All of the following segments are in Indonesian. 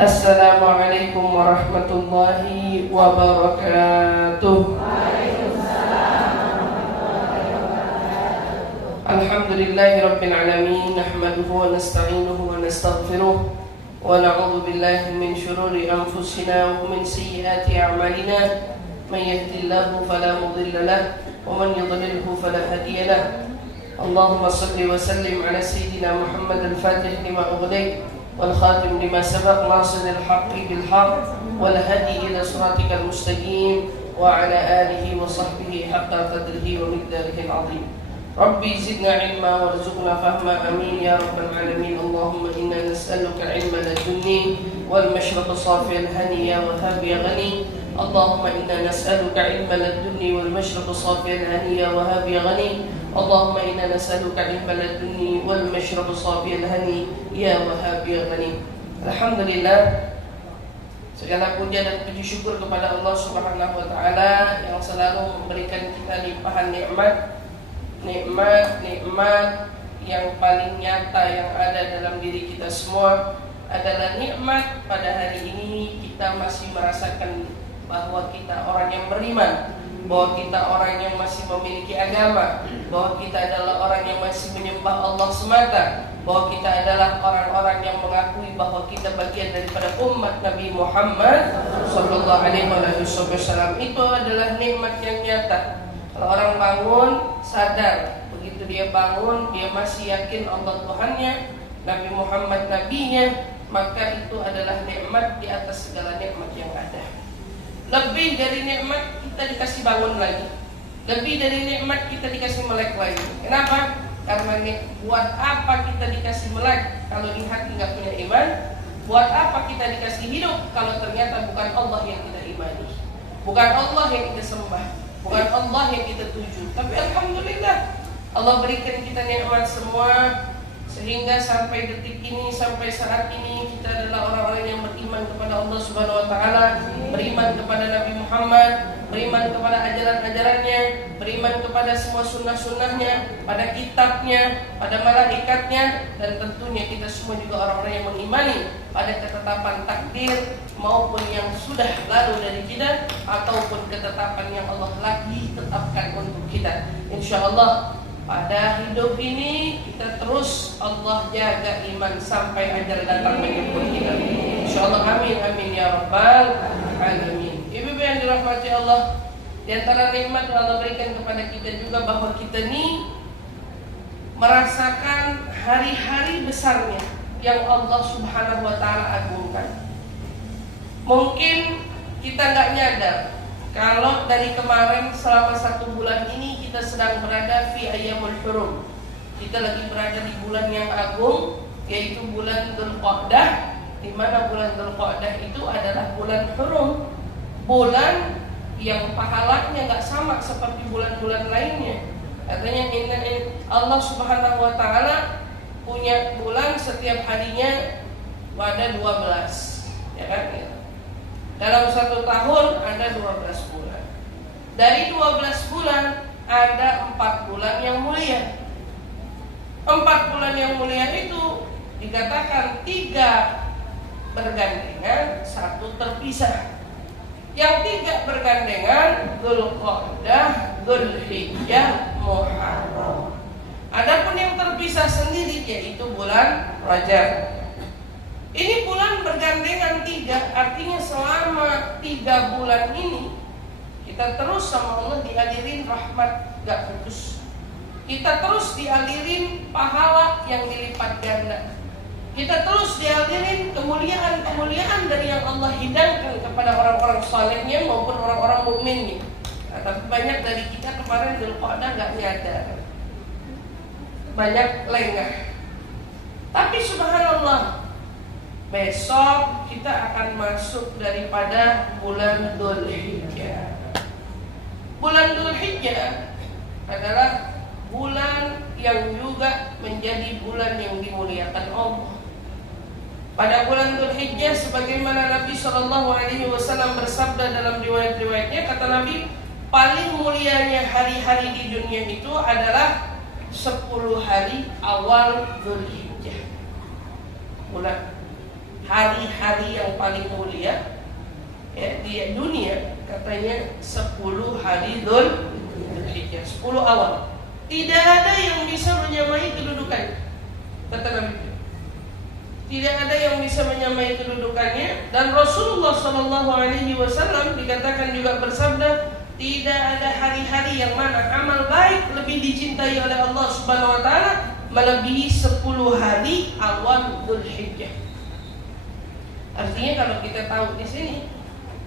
Assalamualaikum warahmatullahi wabarakatuh. Alhamdulillahi rabbil alamin. Nahmaduhu wa nasta'inuhu wa nastaghfiruh wa na'udzu billahi min shururi anfusina wa min sayyiati a'malina. Man yahdihillahu fala mudilla lahu wa man yudlilhu fala hadiya lahu. Allahumma shalli wa sallim ala sayyidina Muhammad al-Fatih lima ughliq والخاتم لما سبق ناصر الحق بالحق والهدي إلى صراطك المستقيم وعلى آله وصحبه حق قدره ومقداره العظيم. ربي زدنا علما وارزقنا فهما آمين يا رب العالمين. اللهم إنا نسألك العلم لدني والمشرب صافي الهني يا وهاب يا غني. اللهم إنا نسألك علم لدني والمشرب صافي الهني يا وهاب يا غني. اللهم إنا نسألك علم لدني والمشرب صافي الهني يا وهاب يا غني. Alhamdulillah, segala puja dan puji syukur kepada Allah Subhanahu wa taala yang selalu memberikan kita limpahan nikmat yang paling nyata yang ada dalam diri kita semua adalah nikmat pada hari ini kita masih merasakan bahwa kita orang yang beriman, bahwa kita orang yang masih memiliki agama, bahwa kita adalah orang yang masih menyembah Allah semata, bahwa kita adalah orang-orang yang mengakui bahwa kita bagian daripada umat Nabi Muhammad sallallahu alaihi wasallam. Itu adalah nikmat yang nyata. Kalau orang bangun sadar, begitu dia bangun dia masih yakin Allah Tuhannya, Nabi Muhammad nabinya, maka itu adalah nikmat di atas segala nikmat yang ada. Lebih dari nikmat kita dikasih bangun lagi, lebih dari nikmat kita dikasih melek lagi. Kenapa? Karena buat apa kita dikasih melek kalau di hati nggak punya iman? Buat apa kita dikasih hidup kalau ternyata bukan Allah yang kita imani, bukan Allah yang kita sembah, bukan Allah yang kita tuju. Tapi alhamdulillah Allah berikan kita nikmat semua, sehingga sampai detik ini, sampai saat ini kita adalah orang-orang yang beriman kepada Allah Subhanahu wa taala, beriman kepada Nabi Muhammad, beriman kepada ajaran-ajarannya, beriman kepada semua sunnah-sunnahnya, pada kitabnya, pada malaikatnya, dan tentunya kita semua juga orang-orang yang mengimani pada ketetapan takdir maupun yang sudah lalu dari kita ataupun ketetapan yang Allah lagi tetapkan untuk kita. Insyaallah pada hidup ini kita terus Allah jaga iman sampai ajal datang menjemput kita. Insyaallah, amin amin ya rabbal alamin. Ibu-ibu yang dirahmati Allah, di antara nikmat yang Allah berikan kepada kita juga bahwa kita ini merasakan hari-hari besarnya yang Allah Subhanahu wa taala agungkan. Mungkin kita nggak nyadar kalau dari kemarin selama 1 bulan ini kita sedang berada fi ayyamul hurum. Kita lagi berada di bulan yang agung, yaitu bulan Dzulqa'dah, di mana bulan Dzulqa'dah itu adalah bulan hurum, bulan yang pahalanya nggak sama seperti bulan-bulan lainnya. Katanya Allah Subhanahu wa taala punya bulan setiap harinya ada 12, ya kan? Dalam 1 tahun ada 12 bulan. Dari 12 bulan ada 4 bulan yang mulia. 4 bulan yang mulia itu dikatakan 3 bergandengan, 1 terpisah. Yang 3 bergandengan Dzulqa'dah, Dzulhijjah, Muharram. Adapun yang terpisah sendiri yaitu bulan Rajab. Ini bulan bergandengan 3, artinya selama 3 bulan ini kita terus sama Allah dialirin rahmat gak putus. Kita terus dialirin pahala yang dilipat ganda. Kita terus dialirin kemuliaan-kemuliaan dari yang Allah hidangkan kepada orang-orang salehnya maupun orang-orang mukminnya. Nah, tapi banyak dari kita kemarin Dzulqa'dah gak nyadar, banyak lengah. Tapi subhanallah, besok kita akan masuk daripada bulan Dzulhijjah. Bulan Dzulhijjah adalah bulan yang juga menjadi bulan yang dimuliakan Allah. Pada bulan Dzulhijjah, sebagaimana Nabi SAW bersabda dalam riwayat-riwayatnya, kata Nabi, paling mulianya hari-hari di dunia itu adalah 10 hari awal Dzulhijjah. Bulan hari-hari yang paling mulia ya di dunia, katanya 10 hari Dzulhijjah, 10 awal. Tidak ada yang bisa menyamai kedudukannya, kata Nabi. Tidak ada yang bisa menyamai kedudukannya. Dan Rasulullah SAW dikatakan juga bersabda, tidak ada hari-hari yang mana amal baik lebih dicintai oleh Allah Subhanahu wa taala melebihi 10 hari awal Dzulhijjah. Artinya kalau kita tahu di sini,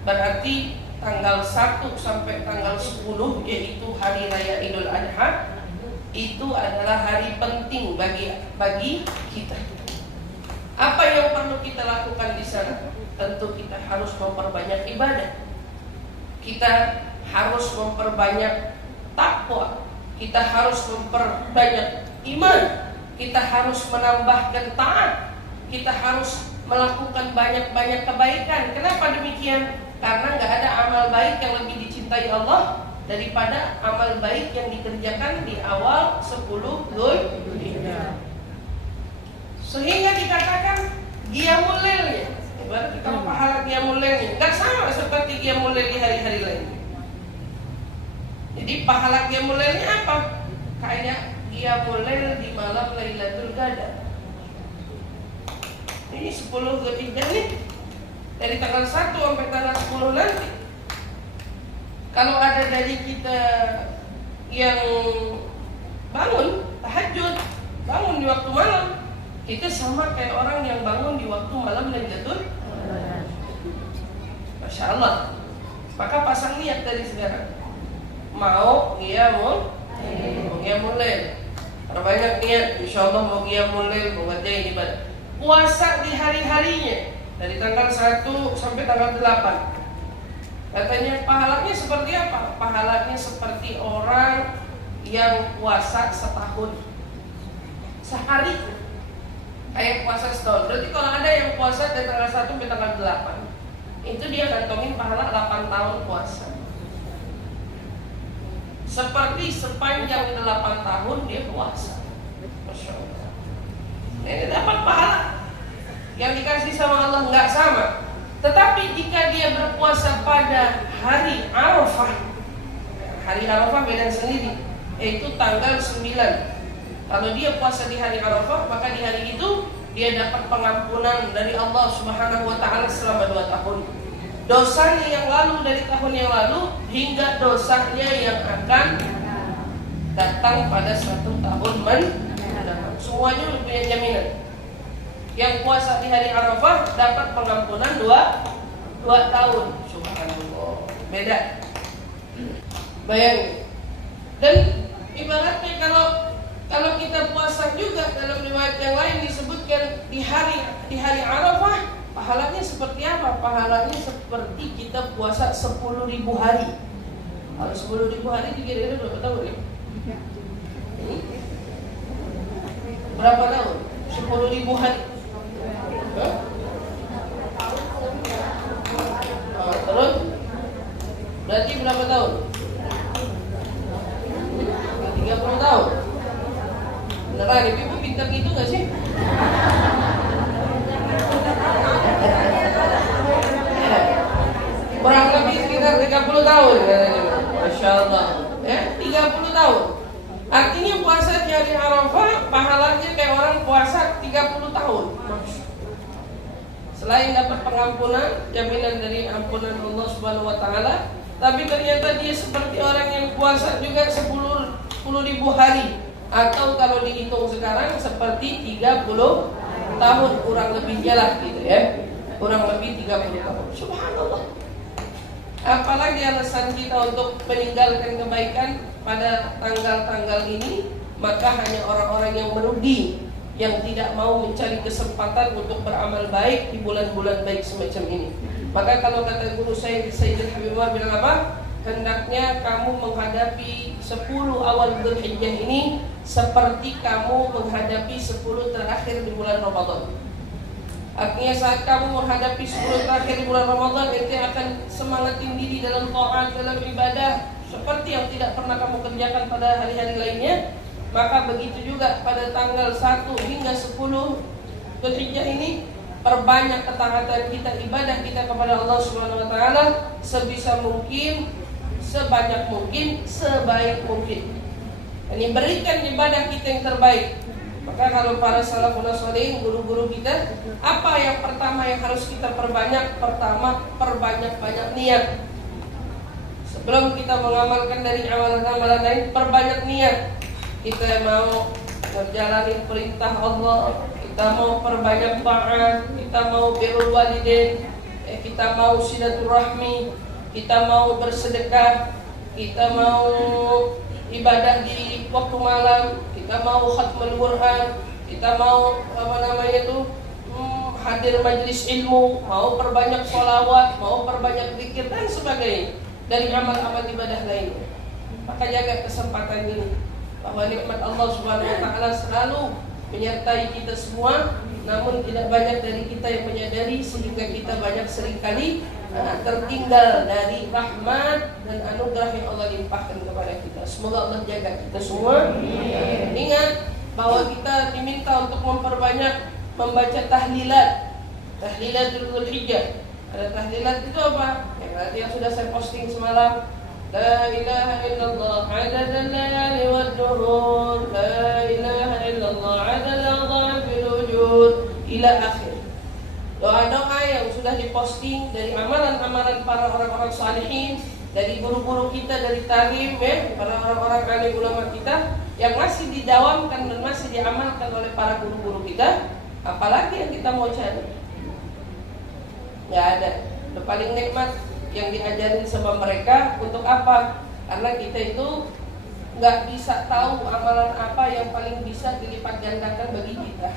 berarti tanggal 1 sampai tanggal 10 yaitu hari raya Idul Adha itu adalah hari penting bagi kita. Apa yang perlu kita lakukan di sana? Tentu kita harus memperbanyak ibadah. Kita harus memperbanyak takwa. Kita harus memperbanyak iman. Kita harus menambahkan taat. Kita harus melakukan banyak-banyak kebaikan. Kenapa demikian? Karena nggak ada amal baik yang lebih dicintai Allah daripada amal baik yang dikerjakan di awal 10 Dzulhijjah. Sehingga dikatakan qiyamul lailnya, berarti kalau pahala qiyamul lailnya enggak sama seperti qiyamul lail di hari-hari lain. Jadi pahala qiyamul lailnya apa? Kayak qiyamul lail di malam Lailatul Qadar. Ini 10 Dzulhijjah nih, dari tanggal 1 sampai tanggal 10 nanti. Kalau ada dari kita yang bangun tahajud, bangun di waktu malam, kita sama kayak orang yang bangun di waktu malam Lailatul Qadar. Masya Allah. Maka pasang niat dari sekarang. Mau qiyamul lail. Perbanyak niat, insyaallah mau qiyamul lail, mau ngerjain ibadah. Puasa di hari-harinya dari tanggal 1 sampai tanggal 8. Katanya pahalanya seperti apa? Pahalanya seperti orang yang puasa setahun. Sehari kayak puasa setahun. Berarti kalau ada yang puasa dari tanggal 1 sampai tanggal 8, itu dia kantongin pahala 8 tahun puasa. Seperti sepanjang 8 tahun dia puasa. Masya Allah. Nah, ini dapat pahala. Yang dikasih sama Allah nggak sama. Tetapi jika dia berpuasa pada hari Arafah, hari Arafah beda sendiri, yaitu tanggal 9. Kalau dia puasa di hari Arafah, maka di hari itu dia dapat pengampunan dari Allah Subhanahu wa taala selama 2 tahun. Dosanya yang lalu dari tahun yang lalu hingga dosanya yang akan datang pada 1 tahun mendatang. Semuanya udah punya jaminan. Yang puasa di hari Arafah dapat pengampunan 2 tahun. Subhanallah. Beda. Bayangin. Dan ibaratnya kalau kita puasa juga, dalam riwayat yang lain disebutkan di hari Arafah, pahalanya seperti apa? Pahalanya seperti kita puasa 10.000 hari. Kalau 10.000 hari dikira-kira berapa tahun nih? Berapa tahun? 10.000 hari. Terus berarti berapa tahun? 30 tahun. Beneran ibu pintar gitu gak sih? Kurang lebih sekitar 30 tahun. Masya Allah. 30 tahun. Artinya puasa di hari Arafah pahalanya kayak orang puasa 30 tahun. Selain dapat pengampunan, jaminan dari ampunan Allah Subhanahu wa taala, tapi ternyata dia seperti orang yang puasa juga 10.000 hari, atau kalau dihitung sekarang seperti 30 tahun kurang lebih jalan gitu ya. Kurang lebih 30 tahun. Subhanallah. Apalagi alasan kita untuk meninggalkan kebaikan pada tanggal-tanggal ini, maka hanya orang-orang yang merugi, yang tidak mau mencari kesempatan untuk beramal baik di bulan-bulan baik semacam ini. Maka kalau kata guru saya Sayyidul Habib Umar bilang apa? Hendaknya kamu menghadapi 10 awal Dzulhijjah ini seperti kamu menghadapi 10 terakhir di bulan Ramadan. Artinya saat kamu menghadapi 10 terakhir di bulan Ramadan, itu akan semangatin diri dalam taat, dalam ibadah seperti yang tidak pernah kamu kerjakan pada hari-hari lainnya. Maka begitu juga pada tanggal 1 hingga 10 Dzulhijjah ini, perbanyak ketaatan kita, ibadah kita kepada Allah Subhanahu wa taala sebisa mungkin, sebanyak mungkin, sebaik mungkin. Ini berikan ibadah kita yang terbaik. Maka kalau para salafun shalihin, guru-guru kita, apa yang pertama yang harus kita perbanyak? Pertama, perbanyak-banyak niat. Sebelum kita mengamalkan dari amalan-amalan lain, perbanyak niat. Kita mau menjalani perintah Allah, kita mau perbanyak taat, kita mau birrul walidain, kita mau silaturahmi, kita mau bersedekah, kita mau ibadah di waktu malam, kita mau khatmul Quran, kita mau hadir majelis ilmu, mau perbanyak sholawat, mau perbanyak zikir dan sebagainya dari amal-amal ibadah lainnya. Maka jaga kesempatan ini, bahwa nikmat Allah Subhanahu wa taala selalu menyertai kita semua, namun tidak banyak dari kita yang menyadari, sehingga kita banyak seringkali tertinggal dari rahmat dan anugerah yang Allah limpahkan kepada kita. Semoga Allah jaga kita semua. Ingat bahwa kita diminta untuk memperbanyak membaca tahlilat, tahlilatul Dzulhijjah. Ada tahlilat itu apa? Yang sudah saya posting semalam. La ilaha illallah adada layali wad duhur, la ilaha illallah adada dhafil wujud, ila akhir. Doa-doa yang sudah diposting dari amalan-amalan para orang-orang salihin, dari guru-guru kita, dari talim, para orang-orang alim ulama kita, yang masih didawamkan dan masih diamalkan oleh para guru-guru kita. Apalagi yang kita mau cari? Nggak ada. Yang paling nikmat yang diajarin sama mereka untuk apa? Karena kita itu nggak bisa tahu amalan apa yang paling bisa dilipat gandakan bagi kita.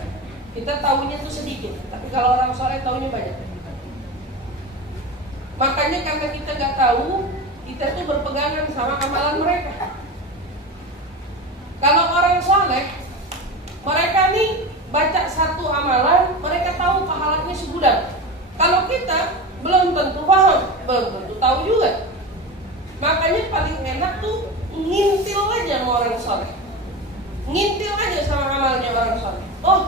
Kita tahunya itu sedikit, tapi kalau orang soleh tahunya banyak. Makanya karena kita nggak tahu, kita tuh berpegangan sama amalan mereka. Kalau orang soleh, mereka nih baca satu amalan, mereka tahu pahalanya segudang. Kalau kita belum tentu paham, belum tentu tahu juga. Makanya paling enak tuh ngintil aja sama orang soleh, ngintil aja sama amalnya orang soleh. Oh,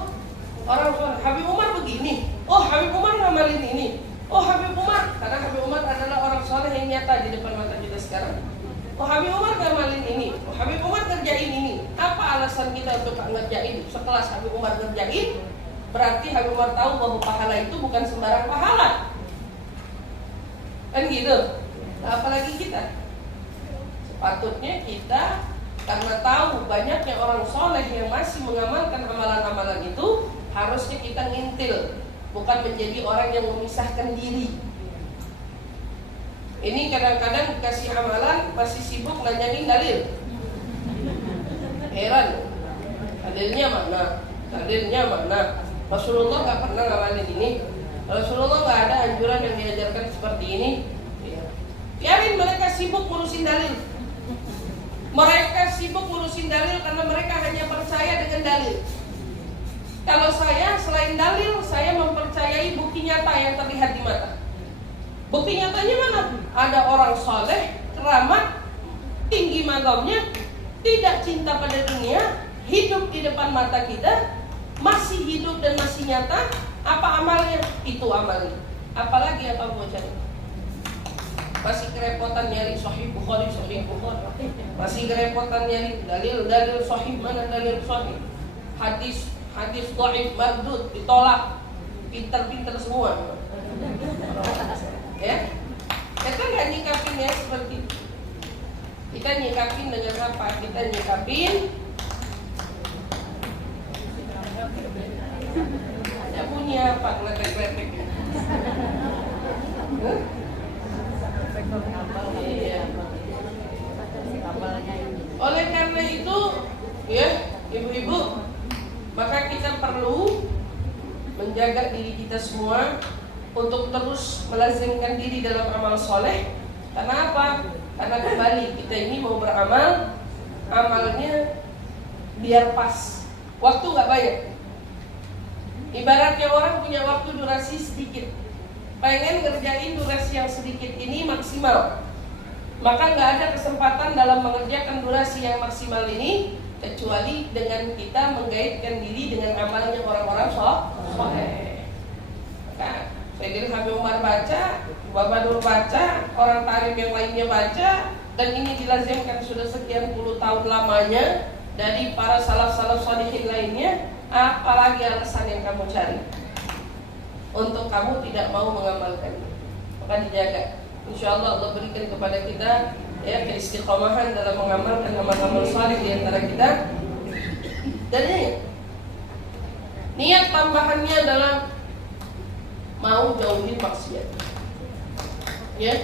orang soleh, Habib Umar begini. Oh, Habib Umar ngamalin ini. Oh, Habib Umar, karena Habib Umar adalah orang soleh yang nyata di depan mata kita sekarang. Oh, Habib Umar ngamalin ini. Oh, Habib Umar kerjain ini. Apa alasan kita untuk ngerjain? Sekelas Habib Umar kerjain, berarti Habib Umar tahu bahwa pahala itu bukan sembarang pahala. Kan gitu. Nah, apalagi kita. Sepatutnya kita, karena tahu banyaknya orang soleh yang masih mengamalkan amalan-amalan itu, harusnya kita ngintil, bukan menjadi orang yang memisahkan diri. Ini kadang-kadang dikasih amalan masih sibuk nanyain dalil. Heran, dalilnya mana? Dalilnya mana? Rasulullah gak pernah ngamalin ini. Rasulullah gak ada anjuran yang diajarkan seperti ini. Biarin mereka sibuk ngurusin dalil. Mereka sibuk ngurusin dalil karena mereka hanya percaya dengan dalil. Kalau saya selain dalil, saya mempercayai bukti nyata yang terlihat di mata. Bukti nyatanya mana? Ada orang soleh, keramat, tinggi makamnya, tidak cinta pada dunia, hidup di depan mata kita, masih hidup dan masih nyata. Apa amalnya? Itu amalnya. Apalagi apa mau cari? Masih kerepotan nyari Sahih Bukhari, Sahih Bukhari. Masih kerepotan nyari dalil Sahih, mana dalil Sahih? Hadis dhaif mardud ditolak. Pinter-pinter semua. Ya, kita nggak nyikapinnya seperti itu. Kita nyikapin dengan apa? Kita nyikapin ada bunyi apa? Lepek-lepek. Iya. Oleh karena itu, ya, ibu-ibu, maka kita perlu menjaga diri kita semua untuk terus melazimkan diri dalam amal soleh. Karena apa? Karena kembali kita ini mau beramal, amalnya biar pas. Waktu gak banyak. Ibaratnya orang punya waktu durasi sedikit, pengen ngerjain durasi yang sedikit ini maksimal, maka gak ada kesempatan dalam mengerjakan durasi yang maksimal ini kecuali dengan kita menggaitkan diri dengan amalnya orang-orang soleh. Sayyidina Habib Umar baca, Bapak Nur baca, orang tarif yang lainnya baca, dan ini dilazimkan sudah sekian puluh tahun lamanya dari para salaf-salaf sholihin lainnya. Apalagi alasan yang kamu cari untuk kamu tidak mau mengamalkan? Maka dijaga. Insya Allah Allah berikan kepada kita ya keistiqomahan dalam mengamalkan amal-amal saleh di antara kita. Dan niat tambahannya adalah mau jauhin maksiat. Ya.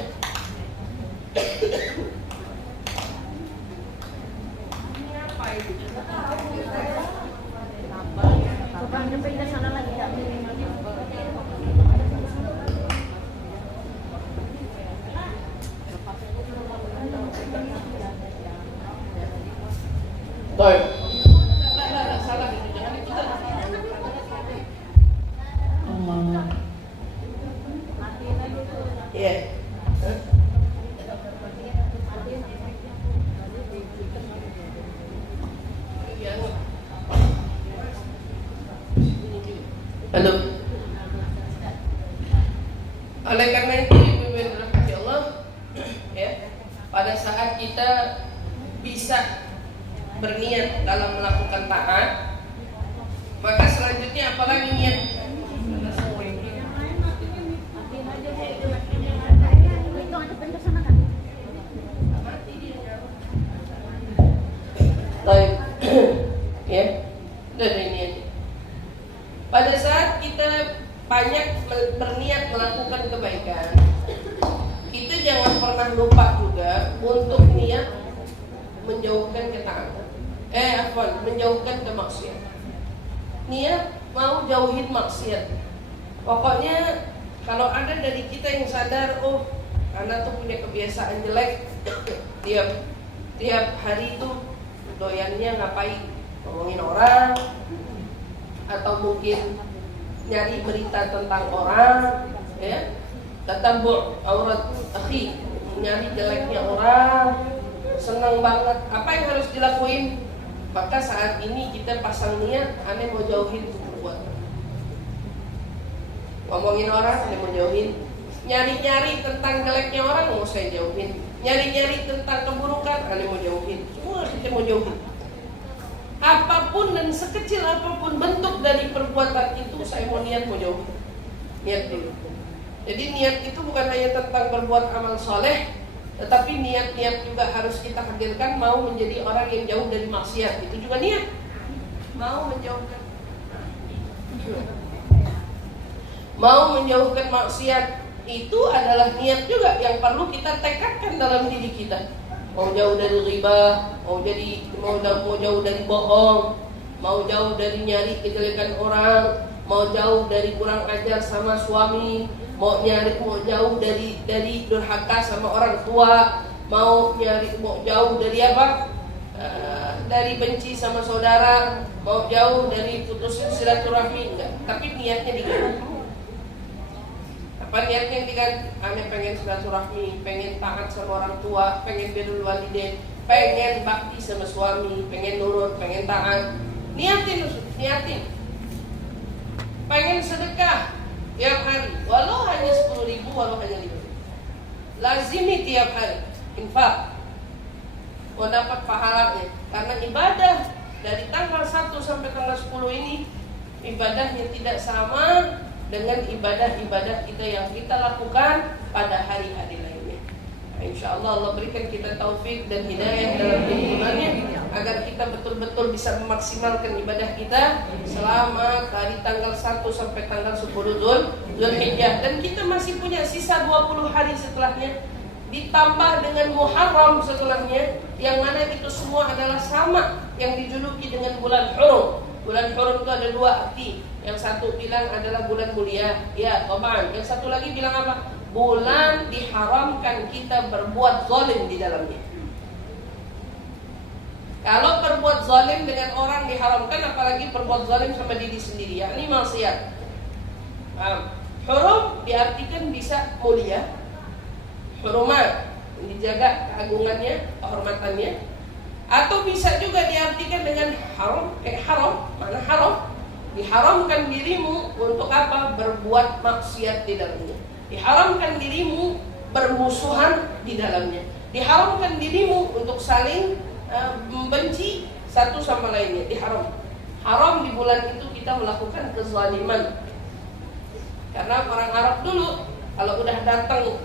Baik. Salah itu, jangan ikutan. Allah. Iya. Halo. Oleh karena itu Ibu rahmati Allah, ya, pada saat kita bisa berniat dalam melakukan taat, maka selanjutnya apalagi niat? Baik, ya, dari niat. Pada saat kita banyak berniat melakukan kebaikan, kita jangan pernah lupa juga untuk niat menjauhkan ketaatan. Menjauhkan kemaksiatan. Niat mau jauhin maksiat. Pokoknya kalau ada dari kita yang sadar, oh, anak tuh punya kebiasaan jelek, tiap hari itu doyannya ngapain? Ngomongin orang, atau mungkin nyari berita tentang orang, ya, tatabbu' aurat akhi, nyari jeleknya orang, senang banget. Apa yang harus dilakuin? Maka saat ini kita pasang niat, aneh mau jauhin perbuatan. Ngomongin orang, aneh mau jauhin. Nyari-nyari tentang jeleknya orang, mau saya jauhin. Nyari-nyari tentang keburukan, aneh mau jauhin. Semua kita mau jauhin. Apapun dan sekecil apapun bentuk dari perbuatan itu, saya mau niat mau jauhin. Niat dulu. Jadi niat itu bukan hanya tentang berbuat amal soleh, tetapi niat-niat juga harus kita hadirkan. Mau menjadi orang yang jauh dari maksiat, itu juga niat. Mau menjauhkan maksiat, itu adalah niat juga yang perlu kita tekadkan dalam diri kita. Mau jauh dari riba, mau jauh dari bohong, mau jauh dari nyari kejelekan orang, mau jauh dari kurang ajar sama suami, mau jauh dari durhaka sama orang tua, mau jauh dari apa? Dari benci sama saudara, mau jauh dari putus silaturahmi, enggak. Tapi niatnya diganti. Apa niatnya diganti? Aneh pengen silaturahmi, pengen taat sama orang tua, pengen birrul walidain, pengen bakti sama suami, pengen nurut, pengen taat. Niatin. Pengen sedekah tiap hari, walau hanya 10.000, walau hanya 5.000. Lazimi tiap hari infak, mau dapat pahalanya. Karena ibadah dari tanggal 1 sampai tanggal 10 ini, ibadahnya tidak sama dengan ibadah-ibadah kita yang kita lakukan pada hari-hari lainnya. Insya Allah Allah berikan kita taufik dan hidayah dalam imannya, agar kita betul-betul bisa memaksimalkan ibadah kita selama dari tanggal 1 sampai tanggal 10 Dzulhijjah. Dan kita masih punya sisa 20 hari setelahnya, ditambah dengan Muharram setelahnya, yang mana itu semua adalah sama, yang dijuluki dengan bulan Hurum. Bulan Hurum itu ada 2 arti. Yang satu bilang adalah bulan mulia, ya, toban. Yang satu lagi bilang apa? Bulan diharamkan kita berbuat zalim di dalamnya. Kalau berbuat zalim dengan orang diharamkan, apalagi berbuat zalim sama diri sendiri, yakni maksiat. Hurum diartikan bisa mulia, hurumat, dijaga keagungannya, kehormatannya. Atau bisa juga diartikan dengan haram, haram, mana haram? Diharamkan dirimu untuk apa? Berbuat maksiat di dalamnya. Diharamkan dirimu bermusuhan di dalamnya. Diharamkan dirimu untuk saling membenci satu sama lainnya. Diharam. Haram di bulan itu kita melakukan kezaliman. Karena orang Arab dulu kalau udah datang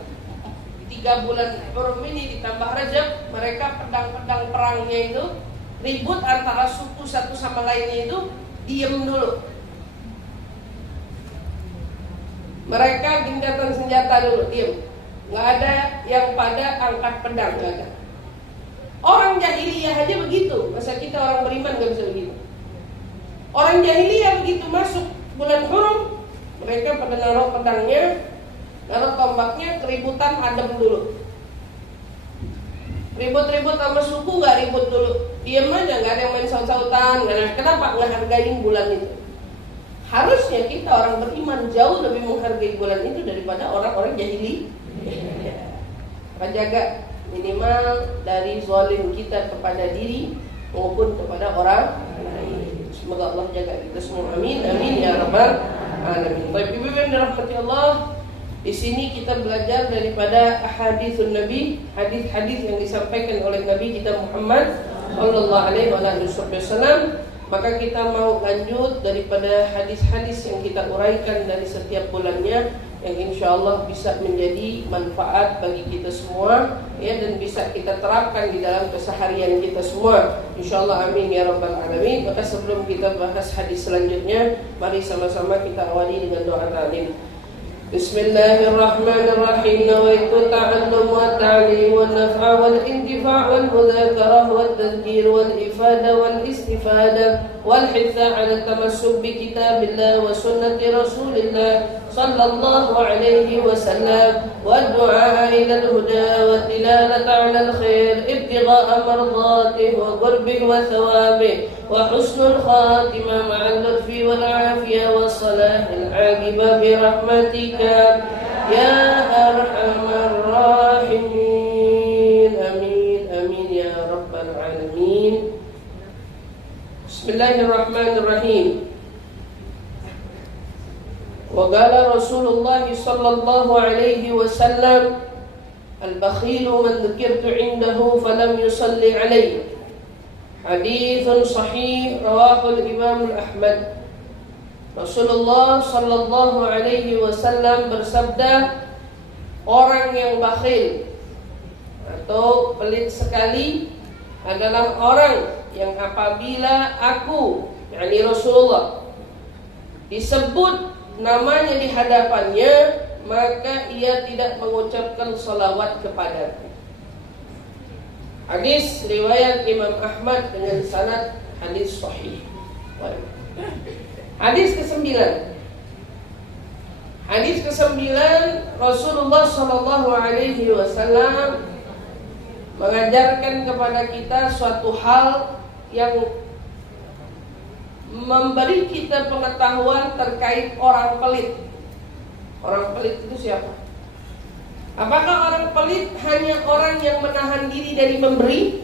3 bulan Hurum ini ditambah Rajab, mereka pedang-pedang perangnya itu ribut antara suku satu sama lainnya itu diem dulu. Mereka gencatan senjata dulu, diem. Nggak ada yang pada angkat pedang, nggak ada. Orang jahiliyah aja begitu, masa kita orang beriman nggak bisa begitu? Orang jahiliyah begitu masuk bulan Hurum, mereka pada naruh pedangnya, naruh tombaknya, keributan adem dulu. Ribut-ribut sama suku nggak ribut dulu, diem aja, nggak ada yang main saut-sautan. Kenapa nggak hargain bulan itu? Harusnya kita orang beriman jauh lebih menghargai bulan itu daripada orang-orang jahili. Kita jaga minimal dari zalim kita kepada diri maupun kepada orang lain. Semoga Allah jaga kita semua. Amin, amin ya rabbal alamin. Baik, ibu yang dirahmati Allah, di sini kita belajar daripada haditsun Nabi, hadis-hadis yang disampaikan oleh Nabi kita Muhammad sallallahu alaihi wasallam. Maka kita mau lanjut daripada hadis-hadis yang kita uraikan dari setiap bulannya, yang insya Allah bisa menjadi manfaat bagi kita semua, ya, dan bisa kita terapkan di dalam keseharian kita semua, insya Allah. Amin ya rabbal alamin. Maka sebelum kita bahas hadis selanjutnya, mari sama-sama kita awali dengan doa ta'lim. Bismillahirrahmanirrahim. Nawaitu ta'allum wa ta'lim wa naf'a wal intifa' wal mudzakarah wal tadhkir wal ifada wal istifada wal hitha 'ala tamassuk bi kitabillah wa sunnati rasulillah sallallahu alaihi wasallam wa du'a ila al-huda wa tilalata 'ala al-khair ibtigha'a mardatihi wa qurbihi wa thawabihi wa husnul khatimah ma'al lutfi wal 'afiyah was salahil 'aqibah bi rahmatika ya arhamar rahimin. Amin amin ya rabbal alamin. Bismillahirrahmanirrahim. Wa qala Rasulullah sallallahu alaihi wasallam, al-bakhilu man dzukirtu 'indahu falam yusalli 'alayhi. Haditsun sahih rawahu al-Imam Ahmad. Rasulullah sallallahu alaihi wasallam bersabda, orang yang bakhil atau pelit sekali adalah orang yang apabila aku, yakni Rasulullah, disebut namanya di hadapannya, maka ia tidak mengucapkan salawat kepadaku. Hadis riwayat Imam Ahmad dengan sanad hadis sahih. Hadis ke-9. Hadis ke-9, Rasulullah sallallahu alaihi wasallam mengajarkan kepada kita suatu hal yang memberi kita pengetahuan terkait orang pelit. Orang pelit itu siapa? Apakah orang pelit hanya orang yang menahan diri dari memberi?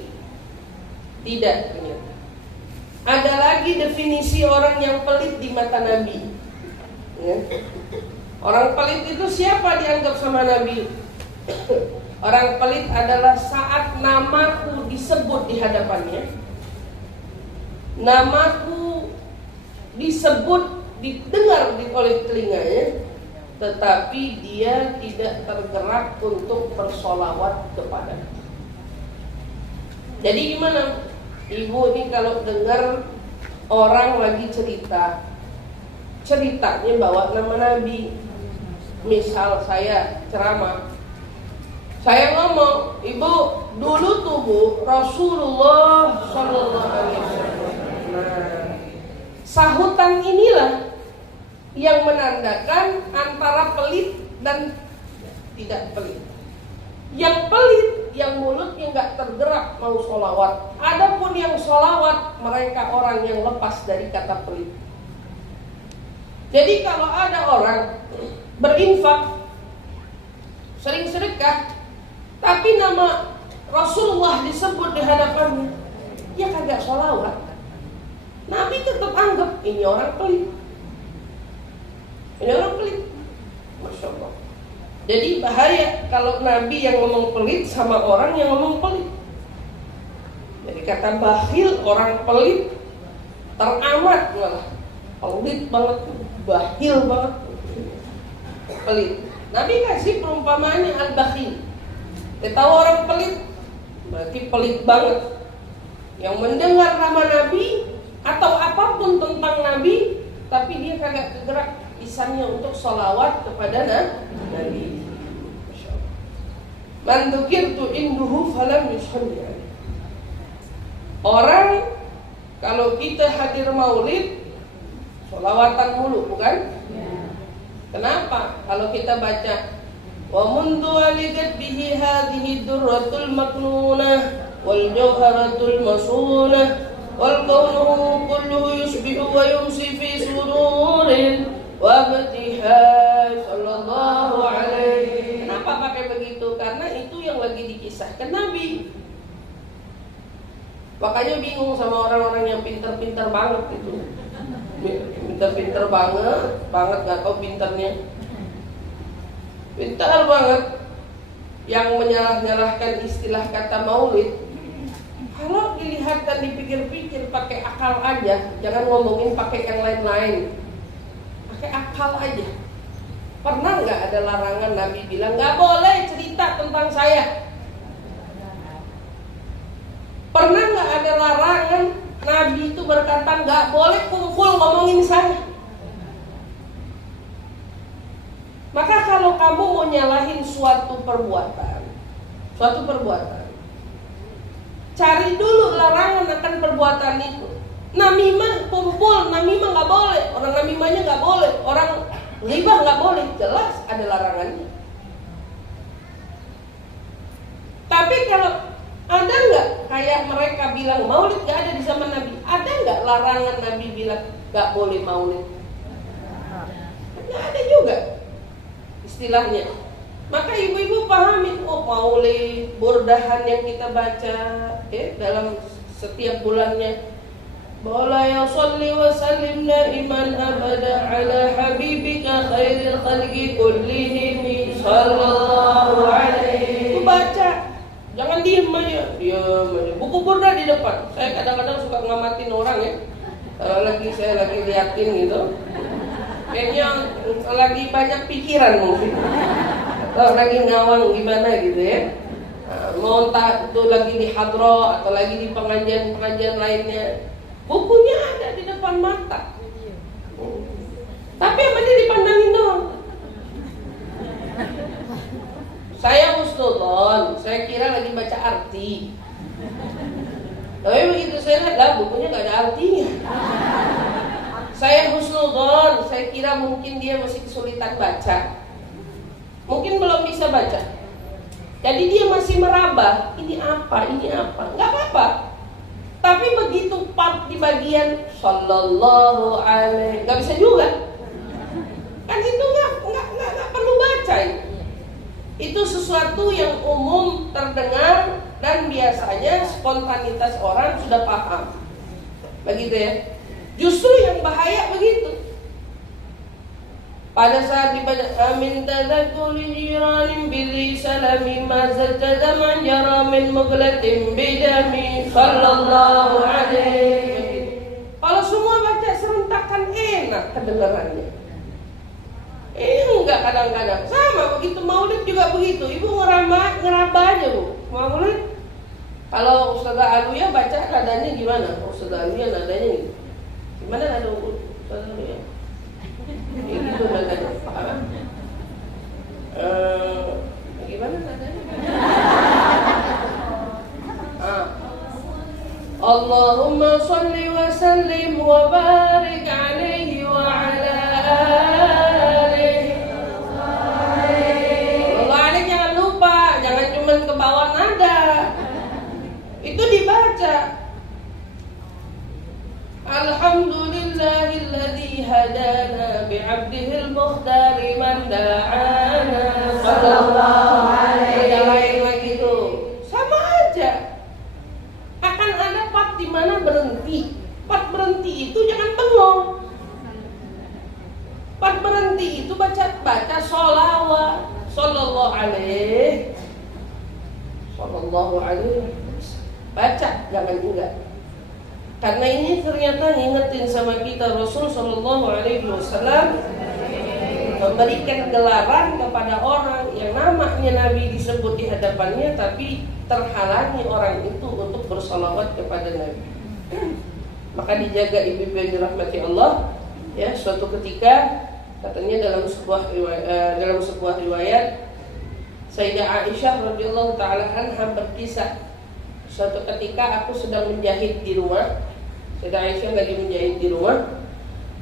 Tidak, ternyata. Ada lagi definisi orang yang pelit di mata Nabi, ya. Orang pelit itu siapa dianggap sama Nabi? Orang pelit adalah saat namaku disebut di hadapannya, namaku disebut, didengar oleh telinganya, tetapi dia tidak tergerak untuk bersolawat kepadaku. Jadi gimana? Ibu ini kalau dengar orang lagi ceritanya bawa nama Nabi. Misal saya ceramah, saya ngomong, ibu dulu tuh Bu, Rasulullah sallallahu alaihi wasallam. Nah, sahutan inilah yang menandakan antara pelit dan tidak pelit. Yang pelit, yang mulutnya nggak tergerak mau sholawat. Adapun yang sholawat, mereka orang yang lepas dari kata pelit. Jadi kalau ada orang berinfak, sering sedekah, tapi nama Rasulullah disebut di hadapannya, ya kagak sholawat. Nabi tetap anggap ini orang pelit. Ini orang pelit. Masya Allah. Jadi bahaya kalau Nabi yang ngomong pelit sama orang yang ngomong pelit. Jadi kata bakhil, orang pelit, teramat malah. Pelit banget, bakhil banget, pelit. Nabi kasih perumpamaannya al-bakhil. Kita tahu orang pelit, berarti pelit banget. Yang mendengar nama Nabi atau apapun tentang Nabi, tapi dia kagak kegerak lisannya untuk sholawat kepada Nabi. Man dzukirtu indahu falam yusalli alaihi. Orang kalau kita hadir maulid sholawatan mulu, bukan? Kenapa? Kalau kita baca wa mundu aligat bihi hadhihi durratul maknunah wal jawharatul masunah wal kaunuhu kulluhu yushbihu wa yumsi fi sururin wa ibtihaj sallallahu alaihi. Kenapa pakai begitu? Karena itu yang lagi dikisahkan Nabi. Makanya bingung sama orang-orang yang pintar-pintar banget itu. Pintar-pintar banget gak tau pintarnya. Pintar banget yang menyalah-nyalahkan istilah kata maulid. Kalau dilihat dan dipikir-pikir pakai akal aja, jangan ngomongin pakai yang lain-lain. Pakai akal aja. Pernah nggak ada larangan Nabi bilang nggak boleh cerita tentang saya? Pernah nggak ada larangan Nabi itu berkata nggak boleh kumpul ngomongin saya? Maka kalau kamu mau nyalahin suatu perbuatan, cari dulu larangan akan perbuatan itu. Namimah kumpul, namimah nggak boleh, orang namimahnya nggak boleh, orang ghibah nggak boleh, jelas ada larangannya. Tapi kalau ada nggak kayak mereka bilang maulid nggak ada di zaman Nabi? Ada nggak larangan Nabi bilang nggak boleh maulid? Nggak ada juga istilahnya. Maka ibu-ibu pahamin, oh maulid, burdahan yang kita baca dalam setiap bulannya. Bala ya salli wa sallim daiman abada ala habibika khairil khalqi kullihim sallallahu alaihi. Baca, jangan diem aja. Buku burda di depan. Saya kadang-kadang suka ngamatin orang ya. Kalau saya lagi liatin gitu, kayaknya lagi banyak pikiran mungkin. Atau lagi ngawang gimana gitu ya. Mau entah itu lagi di hadroh atau lagi di pengajian-pengajian lainnya. Bukunya ada di depan mata. Tapi apa dia dipandangin doang. Saya husnudon, saya kira lagi baca arti. Tapi begitu saya lihat lah bukunya gak ada artinya. Saya husnudon, saya kira mungkin dia masih kesulitan baca. Mungkin belum bisa baca. Jadi dia masih meraba, ini apa, nggak apa-apa. Tapi begitu part di bagian sallallahu alaihi, nggak bisa juga. Kan itu nggak perlu baca. Itu sesuatu yang umum terdengar dan biasanya spontanitas orang sudah paham. Begitu ya. Justru yang bahaya begitu. Pada saat dibaca amin tadakuli jiranin bili salami mazajada manjara min muglatin bidami sallallahu alaihi. Kalau semua baca serentakkan enak kedengarannya. Enggak kadang-kadang. Sama begitu maulid juga begitu. Ibu ngeraba aja bu. Maulid. Kalau Ustazah Aluya baca nadanya gimana? Ustazah Aluya nadanya gitu. Gimana nada Ustazah Aluya? Gitu nadanya. Gimana nadanya? Allahumma salli wa sallim wa barik alaihi wa ala alihi. Allah alaihi jangan lupa, jangan cuma ke bawah nada. Itu dibaca. Alhamdulillahilladzi hadana bi'abdihil mukhtari man da'ana sallallahu alaihi. Ada lain lagi tuh. Sama aja. Akan ada part di mana berhenti. Part berhenti alaihi sallallahu alaihi wasallam. Baca, jangan enggak. Karena ini ternyata ngingetin sama kita Rasul sallallahu alaihi wasallam memberikan gelaran kepada orang yang namanya Nabi disebut di hadapannya, tapi terhalangi orang itu untuk bersalawat kepada Nabi. Maka dijaga ibu-ibu yang dirahmati Allah. Ya, suatu ketika katanya dalam sebuah riwayat Sayyidah Aisyah radhiyallahu taala anha berkisah, suatu ketika aku sedang menjahit di rumah. Sayyidah Aisyah lagi menjahit di rumah.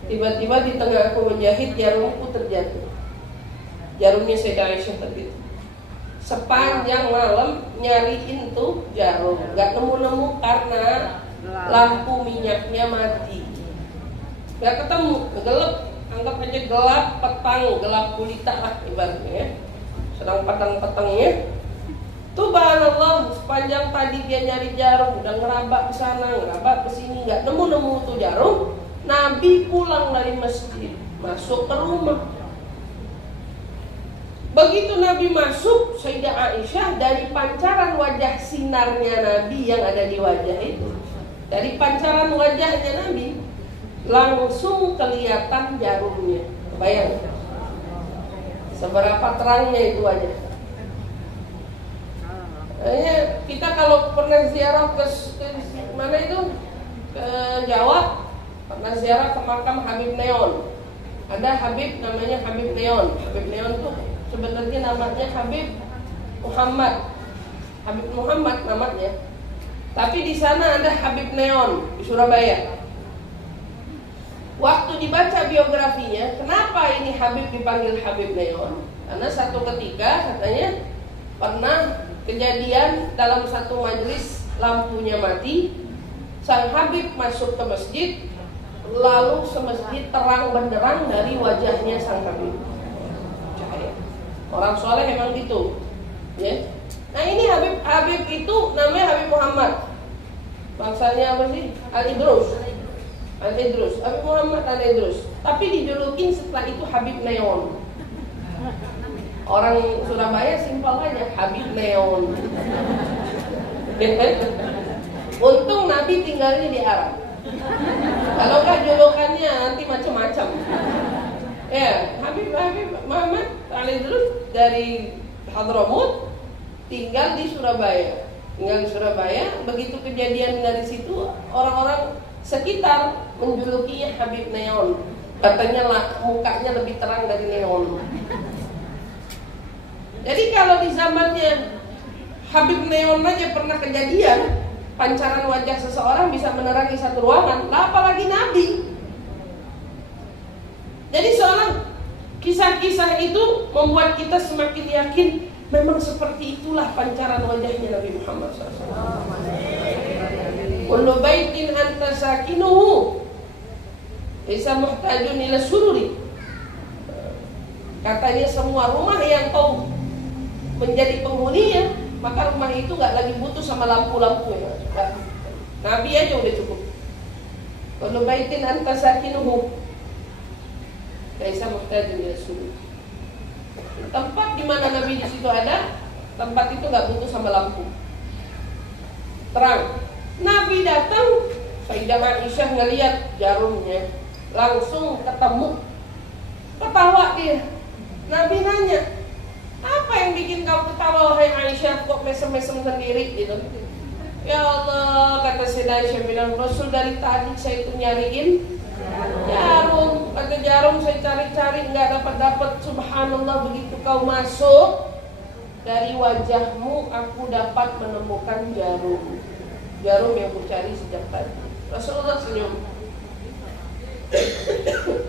Tiba-tiba di tengah aku menjahit, jarumku terjatuh. Jarumnya Sayyidah Aisyah terjatuh. Sepanjang malam nyariin tuh jarum, gak nemu-nemu karena lampu minyaknya mati. Gak ketemu, gelap. Anggap aja gelap petang, gelap gulita lah ibaratnya ya. Sedang petang-petangnya. Subhanallah, sepanjang tadi dia nyari jarum, udah ngerabak ke sana, ngerabak ke sini, nggak nemu-nemu tuh jarum. Nabi pulang dari masjid, masuk ke rumah. Begitu Nabi masuk, Sayyidah Aisyah dari pancaran wajah sinarnya Nabi yang ada di wajah itu, dari pancaran wajahnya Nabi langsung kelihatan jarumnya. Bayang seberapa terangnya itu wajah. Kita kalau pernah ziarah ke mana itu, ke Jawa, pernah ziarah ke makam Habib Neon. Ada Habib namanya Habib Neon. Habib Neon tuh sebenarnya namanya Habib Muhammad. Habib Muhammad namanya. Tapi di sana ada Habib Neon di Surabaya. Waktu dibaca biografinya, kenapa ini Habib dipanggil Habib Neon? Karena satu ketika katanya pernah kejadian dalam satu majelis lampunya mati, sang Habib masuk ke masjid, lalu semasjid terang benderang dari wajahnya sang Habib. Cahaya. Orang soleh emang gitu, ya. Nah ini Habib itu namanya Habib Muhammad. Bangsanya apa sih? Al-Idrus. Habib Muhammad Al-Idrus. Tapi dijulukin setelah itu Habib Neon. Orang Surabaya simpel aja, Habib Neon. Untung Nabi tinggalnya di Arab. Kalau nggak julukannya nanti macam-macam. Ya, Habib Muhammad Al-Idrus dari Hadramut tinggal di Surabaya. Begitu kejadian dari situ, orang-orang sekitar menjulukinya Habib Neon. Katanya mukanya lebih terang dari neon. Jadi kalau di zamannya Habib Neon aja pernah kejadian pancaran wajah seseorang bisa menerangi satu ruangan, lah apalagi Nabi. Jadi soalnya kisah-kisah itu membuat kita semakin yakin memang seperti itulah pancaran wajahnya Nabi Muhammad SAW. Kullu baitin anta sakinuhu laysa muhtajun ila sururi. Katanya semua rumah yang kau menjadi penghuninya, maka rumah itu gak lagi butuh sama lampu-lampu ya. Nabi aja udah cukup. Kullu baitin anta sakinuhu laysa muhtajun ila sururi. Tempat di mana Nabi di situ ada, tempat itu gak butuh sama lampu. Terang. Nabi datang, Sayyidah Aisyah ngelihat jarumnya, langsung ketemu, ketawa dia. Nabi nanya, apa yang bikin kau ketawa wahai Aisyah, kok mesem-mesem sendiri gitu? Ya Allah, kata Sayyidah Aisyah bilang, Rasul dari tadi saya itu nyariin jarum, kata jarum saya cari-cari nggak dapat. Subhanallah, begitu kau masuk dari wajahmu aku dapat menemukan jarum yang kucari sejak tadi. Rasulullah senyum.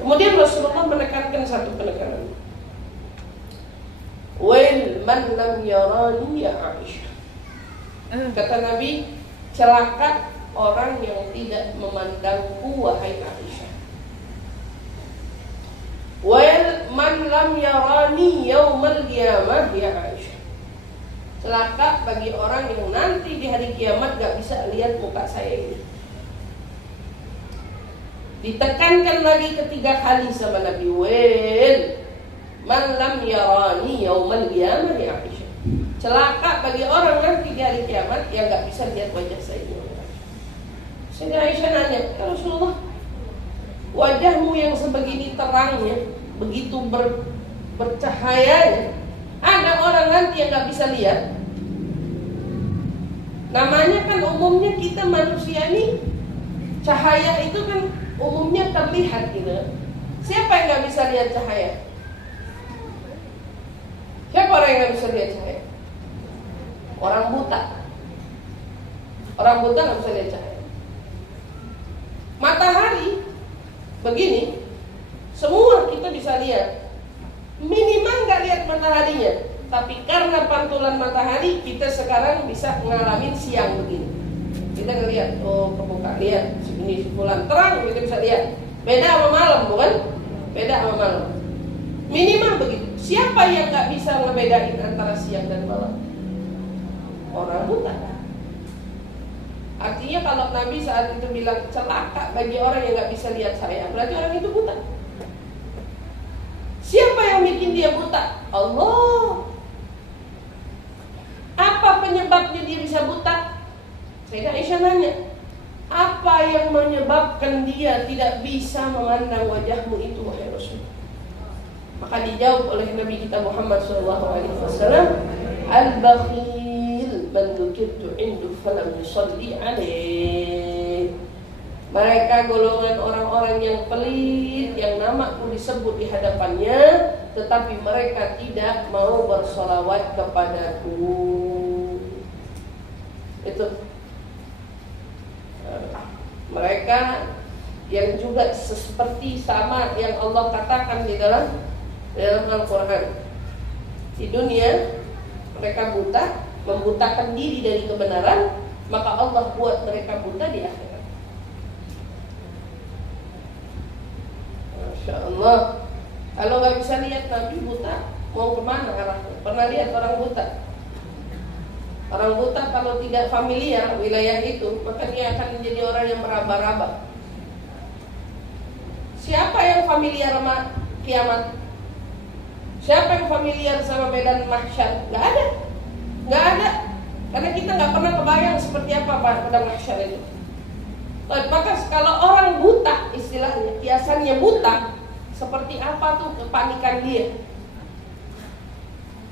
Kemudian Rasulullah menekankan satu penekanan. Wail man lam yarani ya Aisyah. Kata Nabi, celaka orang yang tidak memandangku wahai Aisyah. Wail man lam yarani yaumal qiyamah ya Aisyah. Celaka bagi orang yang nanti di hari kiamat gak bisa lihat muka saya ini. Ditekankan lagi ketiga kali sama Nabi. Wel, Man lam yarani yaumal qiyamah ya Aisyah. Celaka bagi orang nanti di hari kiamat yang enggak bisa lihat wajah Sayyidina Aisyah. Sayyidina Aisyah nanya, "Ya Rasulullah, wajahmu yang sebegini terangnya, begitu bercahayanya, ada orang nanti yang enggak bisa lihat?" Namanya kan umumnya kita manusia ini cahaya itu kan umumnya terlihat gitu. Siapa yang enggak bisa lihat cahaya? Siapa orang yang nggak bisa lihat cahaya? Orang buta. Orang buta nggak bisa lihat cahaya. Matahari begini, semua kita bisa lihat. Minimal nggak lihat mataharinya, tapi karena pantulan matahari kita sekarang bisa ngalamin siang begini. Kita ngelihat, oh kebuka, lihat segini sebulan terang kita bisa lihat. Beda sama malam, bukan? Beda sama malam. Minimal begitu. Siapa yang nggak bisa ngebedain antara siang dan malam? Orang buta. Artinya kalau Nabi saat itu bilang celaka bagi orang yang nggak bisa lihat saya, berarti orang itu buta. Siapa yang bikin dia buta? Allah. Apa penyebabnya dia bisa buta? Sayyidah Aisyah nanya, apa yang menyebabkan dia tidak bisa memandang wajahmu itu, wahai Rasul? Maka dijawab oleh Nabi kita Muhammad SAW, Al-bakhil man dzukirtu indu falam yusalli alaih. Mereka golongan orang-orang yang pelit, yang namaku disebut di hadapannya, tetapi mereka tidak mau bersolawat kepadaku. Itu mereka yang juga seperti sama yang Allah katakan di dalam Al-Quran. Di dunia mereka buta, membutakan diri dari kebenaran, maka Allah buat mereka buta di akhirat. Masya Allah. Kalau nggak bisa lihat Nabi buta, mau kemana arahnya? Pernah lihat orang buta? Orang buta kalau tidak familiar wilayah itu, maka dia akan menjadi orang yang meraba-raba. Siapa yang familiar sama kiamat? Siapa yang familiar sama medan mahsyar? Gak ada. Gak ada. Karena kita gak pernah kebayang seperti apa medan mahsyar itu. Maka kalau orang buta, istilahnya, kiasannya buta, seperti apa tuh kepanikan dia?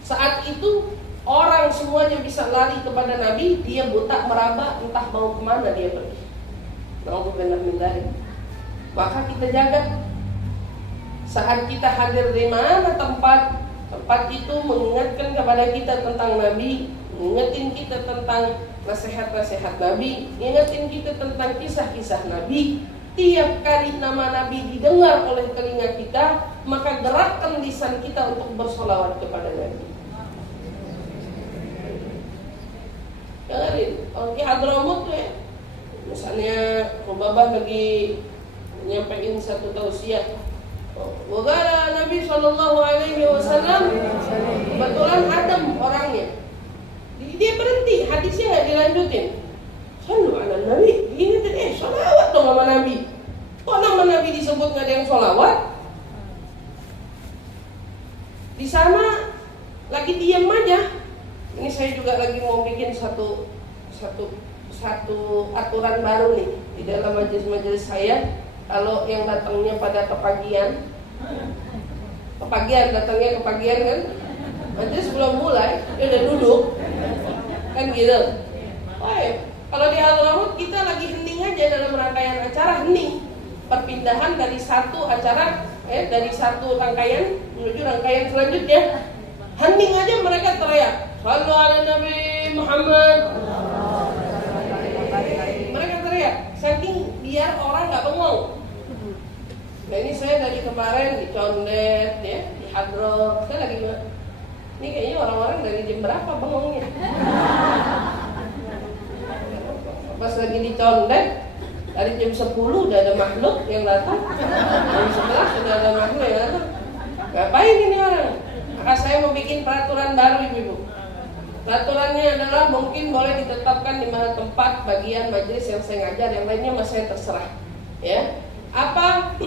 Saat itu orang semuanya bisa lari kepada Nabi, dia buta meraba, entah mau kemana dia pergi. Nauzubillah min dzalik. Maka kita jaga. Saat kita hadir di mana tempat itu mengingatkan kepada kita tentang Nabi, mengingatin kita tentang nasihat-nasihat Nabi, mengingatin kita tentang kisah-kisah Nabi. Tiap kali nama Nabi didengar oleh telinga kita, maka gerakkan lisan kita untuk bersolawat kepada Nabi. Jangan kalau di Hadramut tuh ya, misalnya Rubabah lagi nyampein satu tausiah, wagala Nabi SAW, kebetulan adem orangnya, dia berhenti, hadisnya nggak dilanjutin. Sallu ala Nabi, ini tadi sholawat dong sama Nabi. Kok nama Nabi disebut nggak ada yang sholawat? Di sana lagi diam aja. Ini saya juga lagi mau bikin satu aturan baru nih di dalam majelis-majelis saya. Kalau yang datangnya pada kepagian datangnya kepagian kan, majelis belum mulai, dia udah duduk, kan gitu. Oh ya, kalau di Hadramut kita lagi hening aja dalam rangkaian acara, hening perpindahan dari satu acara, dari satu rangkaian menuju rangkaian selanjutnya, hening aja mereka teriak, Sallu ala Nabi Muhammad. Mereka teriak, saking biar orang nggak bengong. Nah ini saya dari kemarin di Condet, ya, di Hadrot, saya lagi ini kayaknya orang-orang dari jam berapa bengongnya? Pas lagi di Condet, dari jam 10 udah ada makhluk yang datang, jam 11 udah ada makhluk yang datang. Ngapain ini orang? Maka saya mau bikin peraturan baru, ibu-ibu. Peraturannya adalah mungkin boleh ditetapkan di mana tempat bagian majelis yang saya ngajar, yang lainnya mas saya terserah. Ya, apa?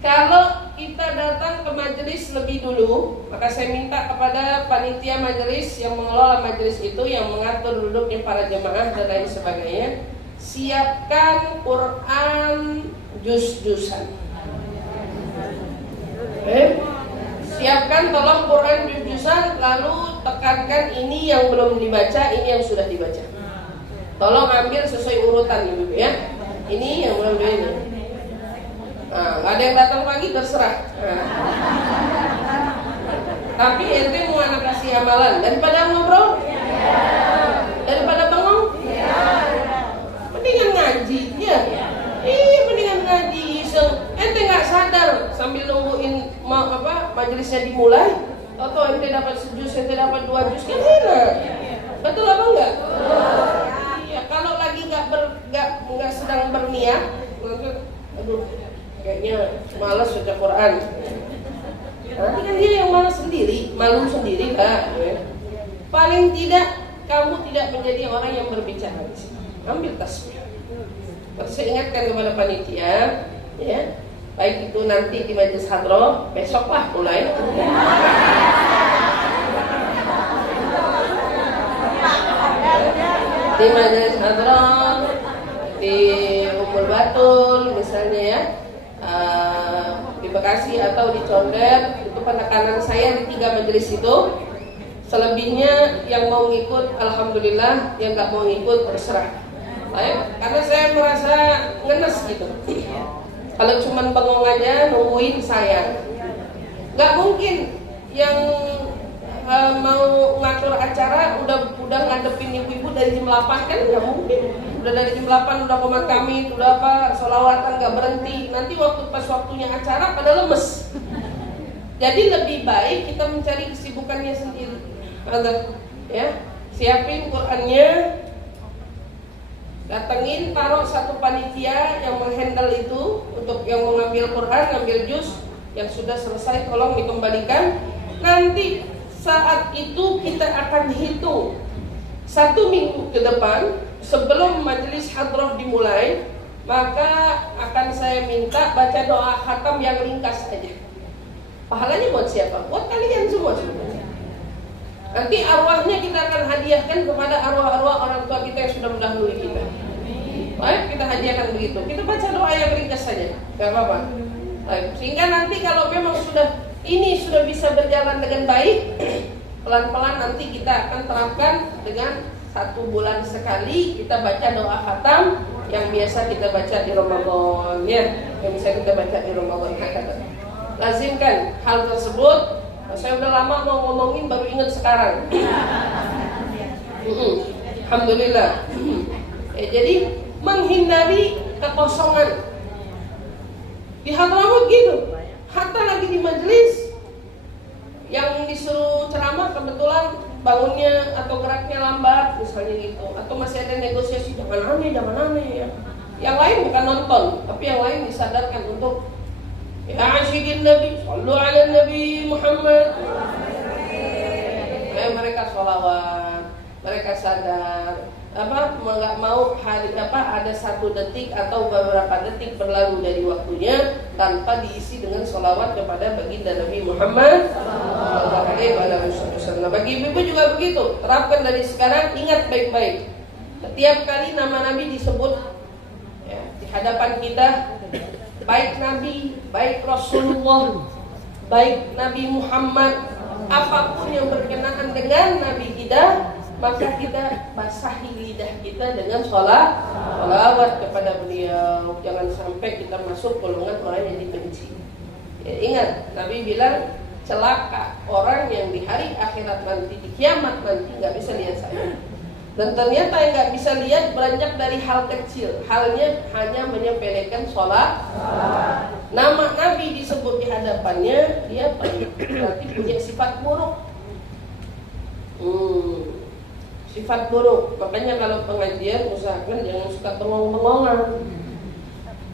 Kalau kita datang ke majelis lebih dulu, maka saya minta kepada panitia majelis yang mengelola majelis itu, yang mengatur duduknya para jemaah dan lain sebagainya, siapkan Quran juz-juzan. Siapkan tolong Quran juz-juzan, lalu tekankan ini yang belum dibaca, ini yang sudah dibaca. Tolong ambil sesuai urutan ibu ya. Ini yang belum dibaca. Nah, ada yang datang pagi terserah. Tapi ente mau anak kasih amalan daripada ngobrol, daripada bengong, mendingan ngaji ya. Iya, mendingan ngaji. Ente nggak sadar sambil nungguin majelisnya dimulai, atau ente dapat sejus, ente dapat 2 juz, kan enak. Betul apa enggak? Iya, kalau lagi nggak sedang berniat, aduh, kayaknya malas baca Quran. Nanti kan dia yang malas sendiri, malu sendiri Pak. Paling tidak kamu tidak menjadi orang yang berbicara di sini. Ambil tasbih. Saya ingatkan kepada panitia, ya, baik itu nanti di majelis hadroh, besok lah mulai. Di majelis hadroh, di Ummul Batul misalnya ya, di Bekasi atau di Condet, itu penekanan saya di 3 majelis itu. Selebihnya yang mau ngikut alhamdulillah, yang nggak mau ngikut terserah. Baik, karena saya merasa ngenes gitu. Kalau cuman bengong aja nungguin saya, nggak mungkin yang mau ngatur acara udah ngadepin ibu-ibu dari jam 8 kan nggak mungkin. Udah dari jam 8 udah komat kami, udah sholawatan nggak berhenti. Nanti pas waktunya acara pada lemes. Jadi lebih baik kita mencari kesibukannya sendiri. Ya, siapin Qurannya, datengin, taruh satu panitia yang menghandle itu untuk yang mengambil Quran, ngambil juz, yang sudah selesai tolong dikembalikan. Nanti saat itu kita akan hitung 1 minggu ke depan sebelum majelis hadroh dimulai, maka akan saya minta baca doa khatam yang ringkas saja. Pahalanya buat siapa? Buat kalian semua sebenarnya. Nanti arwahnya kita akan hadiahkan kepada arwah-arwah orang tua kita yang sudah mendahului kita. Baik, kita hadiahkan begitu. Kita baca doa yang ringkas saja, gak apa-apa. Baik, sehingga nanti kalau memang ini sudah bisa berjalan dengan baik, pelan-pelan nanti kita akan terapkan dengan 1 bulan sekali kita baca doa khatam yang biasa kita baca di Ramadan ya, yang bisa kita baca di Ramadan. Lazimkan hal tersebut. Saya udah lama mau ngomongin, baru ingat sekarang. Alhamdulillah. Jadi menghindari kekosongan. Di Hadramaut gitu. Hatta lagi di majelis, yang disuruh ceramah kebetulan bangunnya atau geraknya lambat misalnya gitu, atau masih ada negosiasi, jangan aneh ya. Yang lain bukan nonton, tapi yang lain disadarkan untuk ya asyikin Nabi, sallu ala Nabi Muhammad. Mereka sholawat, mereka sadar nggak mau ada 1 detik atau beberapa detik berlalu dari waktunya tanpa diisi dengan sholawat kepada baginda Nabi Muhammad sallallahu alaihi wasallam. Bagi ibu juga begitu, terapkan dari sekarang. Ingat baik-baik, setiap kali nama Nabi disebut ya, di hadapan kita, baik Nabi, baik Rasulullah, baik Nabi Muhammad, apapun yang berkenaan dengan Nabi kita, maka kita basahi lidah kita dengan sholawat kepada beliau. Jangan sampai kita masuk golongan orang yang dibenci. Ya, ingat, Nabi bilang celaka orang yang di hari akhirat nanti, di kiamat nanti nggak bisa lihat saya. Dan ternyata yang nggak bisa lihat beranjak dari hal kecil, halnya hanya menyepelekan sholat. Nama Nabi disebut di hadapannya, dia berarti punya sifat buruk. Sifat buruk. Makanya kalau pengajian usahakan jangan suka bengong-bengongan.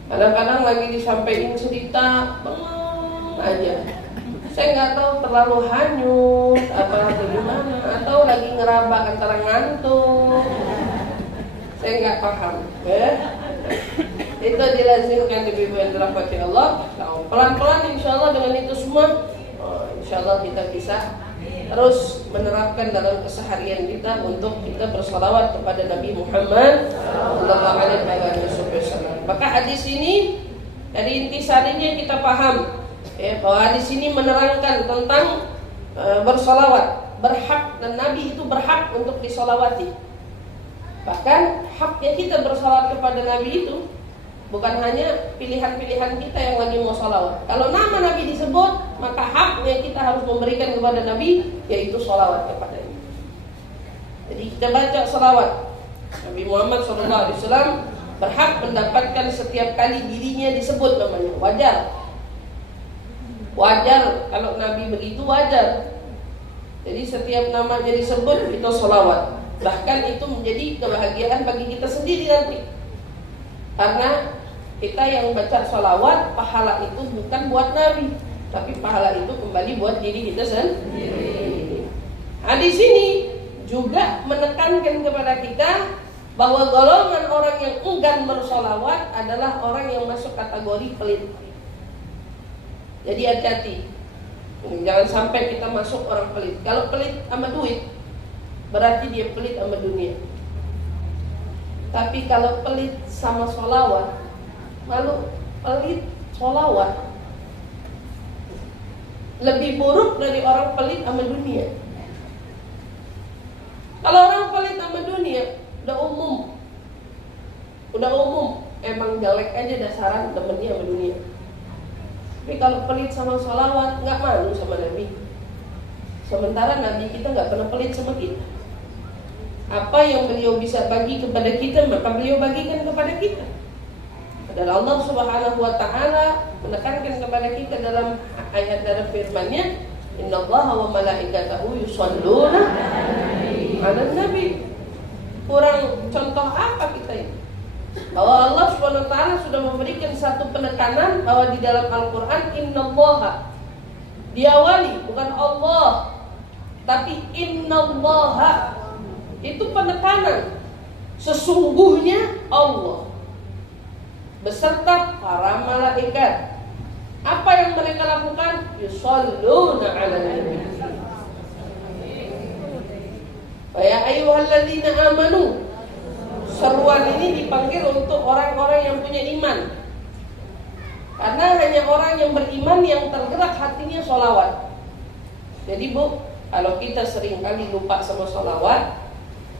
Kadang-kadang lagi disampaikan cerita bengong aja. Saya nggak tahu terlalu hanyut atau gimana, atau lagi ngerabak antara ngantuk. Saya nggak paham. Ya. Itu dilazimkan ibu-ibu yang dirahmati Allah. Nah, pelan-pelan insya Allah dengan itu semua, insya Allah kita bisa terus menerapkan dalam keseharian kita untuk kita bersalawat kepada Nabi Muhammad sallallahu alaihi wasallam. Maka hadis ini dari intisarinya kita paham bahwa hadis ini menerangkan tentang bersalawat, berhak, dan Nabi itu berhak untuk disalawati. Bahkan haknya kita bersalawat kepada Nabi itu bukan hanya pilihan-pilihan kita yang lagi mau salawat. Kalau nama Nabi disebut, maka haknya kita harus memberikan kepada Nabi, yaitu salawat kepadanya. Jadi kita baca salawat. Nabi Muhammad SAW berhak mendapatkan setiap kali dirinya disebut namanya. Wajar kalau Nabi begitu, wajar. Jadi setiap namanya disebut itu salawat. Bahkan itu menjadi kebahagiaan bagi kita sendiri nanti. Karena kita yang baca salawat, pahala itu bukan buat Nabi, tapi pahala itu kembali buat diri kita sendiri. Di sini juga menekankan kepada kita bahwa golongan orang yang enggan bersalawat adalah orang yang masuk kategori pelit. Jadi hati-hati, jangan sampai kita masuk orang pelit. Kalau pelit sama duit, berarti dia pelit sama dunia. Tapi kalau pelit sama sholawat, lalu pelit sholawat lebih buruk dari orang pelit sama dunia. Kalau orang pelit sama dunia udah umum, emang jelek aja dasaran temennya sama dunia. Tapi kalau pelit sama sholawat, nggak malu sama Nabi. Sementara Nabi kita nggak pernah pelit sama kita. Apa yang beliau bisa bagi kepada kita, maka beliau bagikan kepada kita. Dan Allah Subhanahu wa taala menekankan kepada kita dalam ayat dalam firman-Nya, "Innallaha wa malaikatahu yusholluna 'alan nabi." Kurang contoh apa kita ini? Bahwa Allah Subhanahu wa taala sudah memberikan satu penekanan bahwa di dalam Al-Qur'an innallaha diawali bukan Allah, tapi innallaha. Itu penekanan. Sesungguhnya Allah beserta para malaikat. Apa yang mereka lakukan? Yusholluna 'alan nabi. Ya ayyuhalladzina amanu. Seruan ini dipanggil untuk orang-orang yang punya iman. Karena hanya orang yang beriman yang tergerak hatinya sholawat. Jadi Bu, kalau kita seringkali lupa sama sholawat,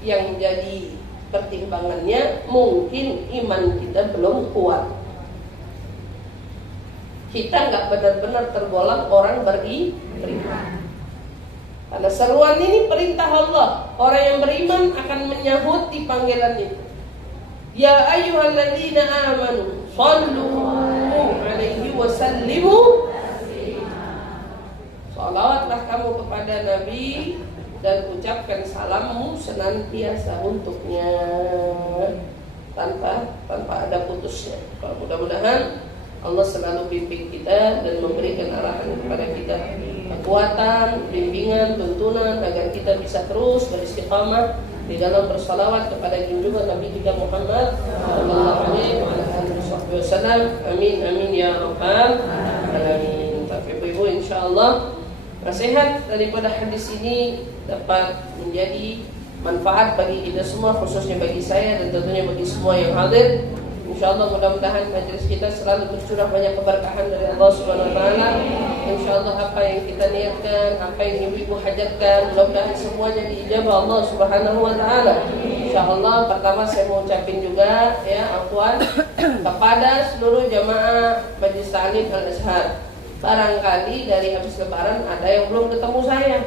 yang menjadi pertimbangannya mungkin iman kita belum kuat. Kita nggak benar-benar tergolong orang beriman. Karena seruan ini perintah Allah. Orang yang beriman akan menyahut di panggilan itu. Ya ayyuhalladzina amanu shallu alaihi wa sallimu. Salawatlah kamu kepada Nabi dan ucapkan salammu senantiasa untuknya tanpa ada putusnya. Mudah-mudahan Allah selalu bimbing kita dan memberikan arahan kepada kita, kekuatan, bimbingan, tuntunan agar kita bisa terus beristiqamah di dalam bersalawat kepada junjungan Nabi kita Muhammad sallallahu alaihi wasallam. Amin amin ya rabbal alamin. Tapi ibu insyaallah nasihat daripada hadis ini dapat menjadi manfaat bagi kita semua, khususnya bagi saya dan tentunya bagi semua yang hadir. InsyaAllah mudah-mudahan majelis kita selalu tercurah banyak keberkahan dari Allah Subhanahu wa taala. InsyaAllah apa yang kita niatkan, apa yang ibu-ibu hajatkan, mudah-mudahan semuanya diijabah Allah Subhanahu wa taala. InsyaAllah pertama saya mau ucapin juga afwan kepada seluruh jamaah Majelis Ta'lim Al-Azhar. Barangkali dari habis lebaran ada yang belum ketemu saya.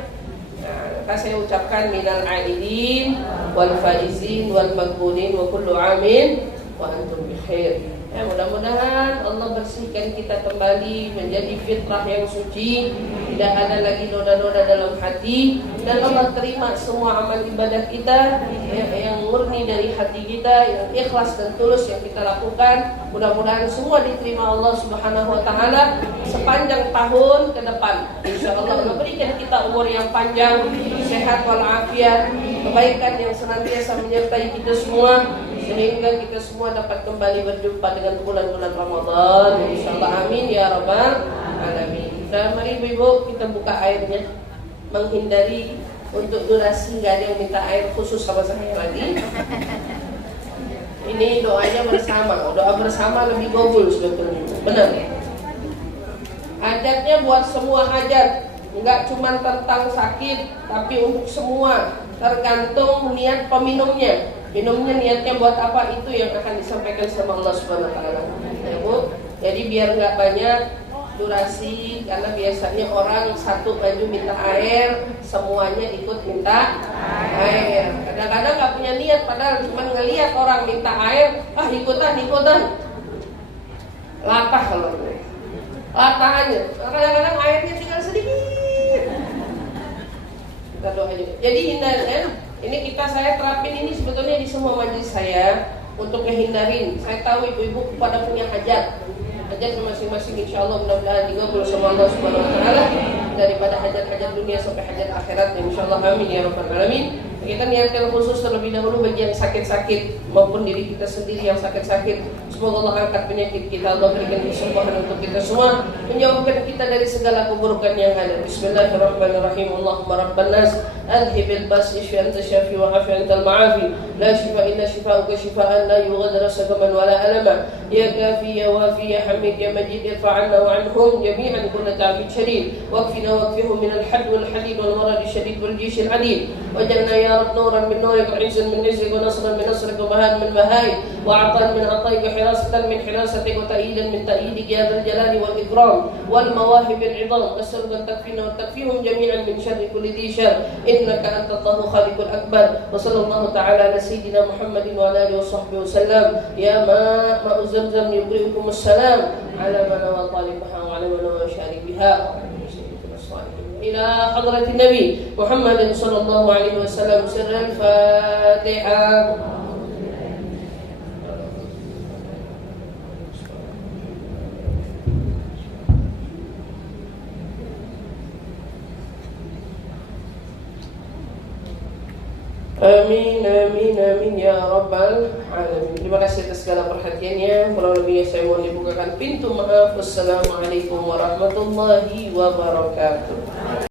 Maka saya ucapkan minal aidin wal faizin wal maghbunin wa kullu amin wa antum bikhair. Mudah-mudahan Allah bersihkan kita kembali menjadi fitrah yang suci, tidak ada lagi noda-noda dalam hati, dan Allah terima semua amal ibadah kita yang murni dari hati kita, yang ikhlas dan tulus yang kita lakukan. Mudah-mudahan semua diterima Allah Subhanahu wa taala sepanjang tahun ke depan. Insyaallah Allah berikan kita umur yang panjang, sehat walafiat, kebaikan yang senantiasa menyertai kita semua. sehingga kita semua dapat kembali berjumpa dengan bulan-bulan Ramadan. Insyaallah amin ya rabbal alamin. Dan mari ibu kita buka airnya, menghindari untuk durasi nggak ada yang minta air khusus sama saya lagi. Ini doanya bersama, doa bersama lebih gobul sebetulnya, benar. Hajatnya buat semua hajat, nggak cuma tentang sakit, tapi untuk semua. Tergantung niat peminumnya. Minumnya niatnya buat apa, itu yang akan disampaikan sama Allah Subhanahu Wa Taala. Ya Bu, jadi biar nggak banyak durasi, karena biasanya orang satu baju minta air, semuanya ikut minta air. Kadang-kadang nggak punya niat, padahal cuma ngelihat orang minta air, ikutan, latah kalau gue. Latah aja. Kadang-kadang airnya tinggal sedikit. Kita doa aja. Jadi hindarnya, ini saya terapin ini sebetulnya di semua majelis saya untuk menghindarin. Saya tahu ibu-ibu pada punya hajat masing-masing, insya Allah mudah-mudahan juga sama Allah Subhanahu Wa Taala, daripada hajat-hajat dunia sampai hajat akhirat, insya Allah amin ya rabbal alamin. Kita niatkan khusus terlebih dahulu bagi yang sakit-sakit maupun diri kita sendiri yang sakit-sakit. Semoga Allah angkat penyakit kita, Allah berikan kesembuhan untuk kita semua, menjauhkan kita dari segala keburukan yang ada. Bismillahirrahmanirrahim. Allahumma rabban nas adhibil ba's ishfi anta syafi wa afi antal ma'afi la shifa illa shifauka shifaan la yughadiru saqaman wa la alama ya kafi ya wafi ya hamid ya majid irfa'anna wa anhum jami'an kulla ta'bid shadid waqfina waqfihum min al-hadd wal hadid wal marad shadid wal jish al-adid waj'alna ya rab nuran min nurika wa 'izzan min 'izzika wa nasran min nasrika wa bahan min bahai wa 'atan min 'ataika hirasatan min hirasatika wa ta'idan min ta'idika ya dzal jalali wal ikram wal mawahib al-'idham as'aluka an takfina wa takfihum jami'an min syarri kulli dhi syarr innaka antallahu khaliqul akbar. Wa sallallahu ta'ala ala sayyidina Muhammadin wa ala alihi wa sahbihi wasallam. Ya ma'u zamzam yuqri'ukum assalam ala man wa talibha wa ala man wa syaribiha ila hadratin nabi Muhammadin sallallahu alaihi wasallam. Sirrul Fatihah. Amin, amin, amin ya rabbal alamin. Terima kasih atas segala perhatiannya. Kurang lebihnya saya mohon dibukakan pintu maaf. Wassalamualaikum warahmatullahi wabarakatuh.